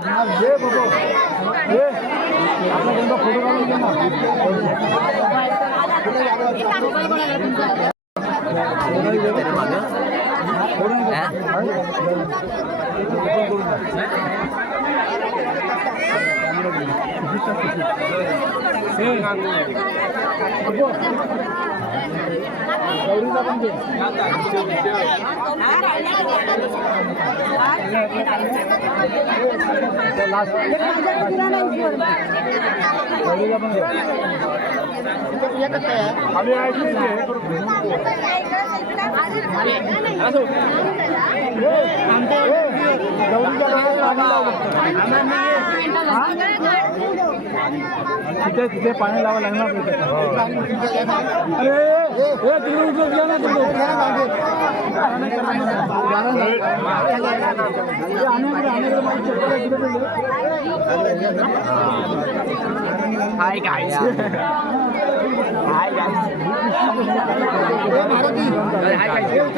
photo काढून घे तिथे पाणी लावा लागणार अरे hi guys hi guys hi guys